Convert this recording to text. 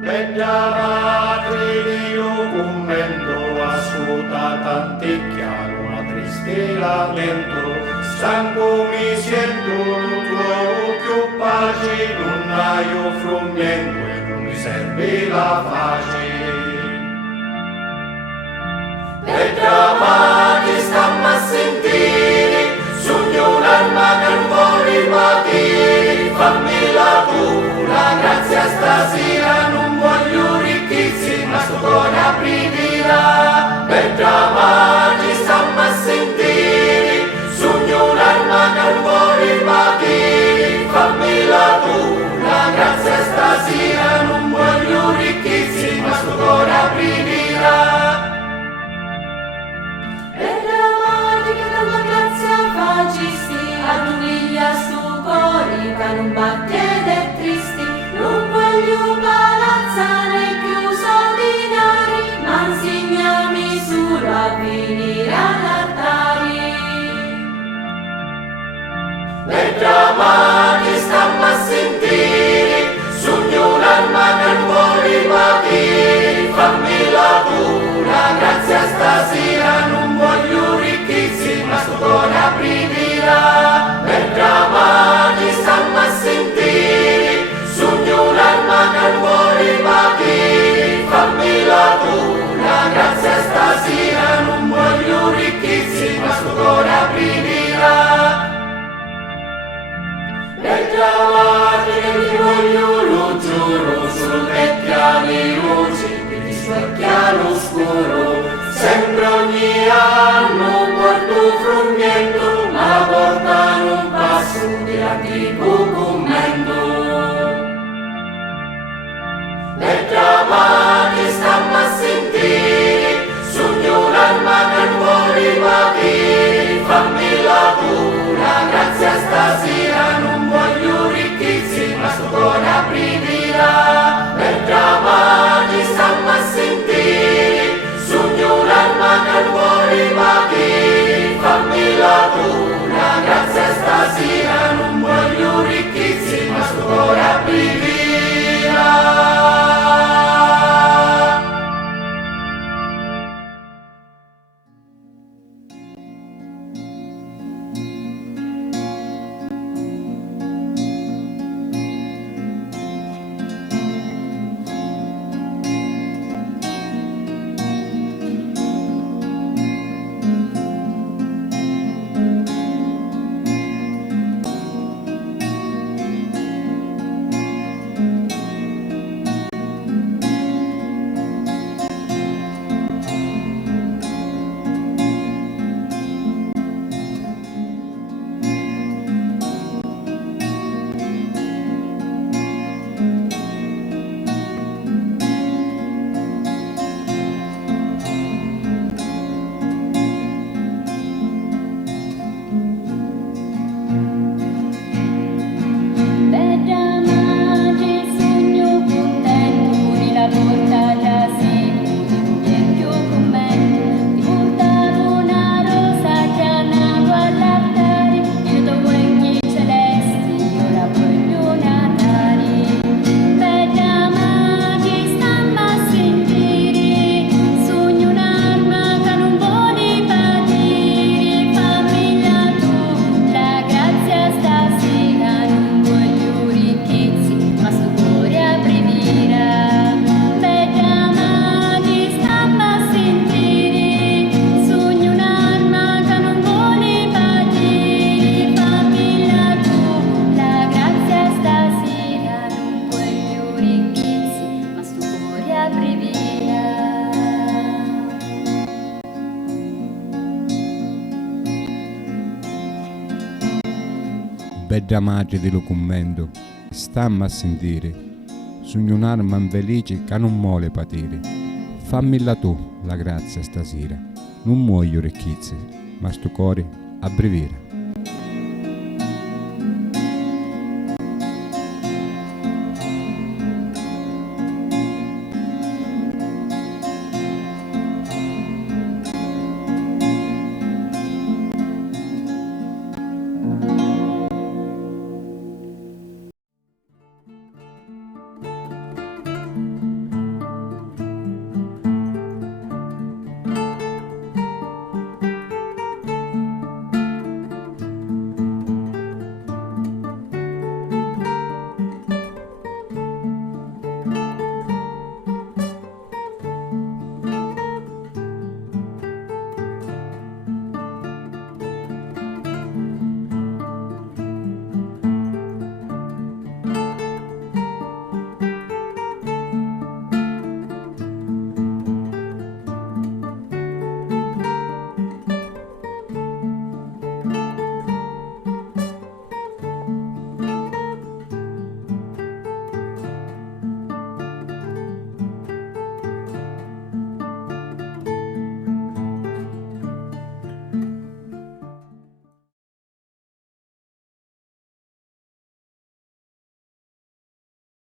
Vegliava documento ascolta tanticchia una triste lamento stanco mi sento non trovo più pace non hai frumento e non mi serve la pace e chiamati stamma a sentire sogno un'arma che non vuole ripartire fammi la tua grazia stasera non voglio ricchezze ma sto cuore aprirà e chiamati stamma a sentire sogno un'arma che non vuole ripartire fammi la tua grazia stasera non voglio ricchezze ma sto cuore aprirà che non batte ed è tristi, non voglio palazzare più soldinari, ma insegnami solo a venire all'altare. Le chiamate stamma a sentire, sogno un'arma che non vuole ripartire, fammi la tua grazia stasera, non voglio ricchezze, ma sto cuore aprirà. Le chiamate stamma a sentire, sogno un'arma che non vuole ripartire, fammi la tua grazia stasera, non voglio ricchezze, ma sto cuore aprirà. Le chiamate che ti voglio lo giuro, sul vecchiale luce che ti specchia lo scuro, sempre ogni anno porto frumento, ma portano un passo di antico commento. Le chiamate stamma a sentire, sogno un'arma che non vuole ripartire, fammi la tua grazia stasera, non voglio ricchezze, ma sto cuore aprirà. Le chiamate stamma a sentire, sogno un'arma che non vuole ripartire, fammi la tua grazia stasera, non voglio ricchezze, ma sto cuore aprirà. Bella madre dello commento, stamma a sentire, sogno un'arma infelice che non vuole patire. Fammela tu la grazia stasera, non muoio ricchezze, ma sto cuore a brevere.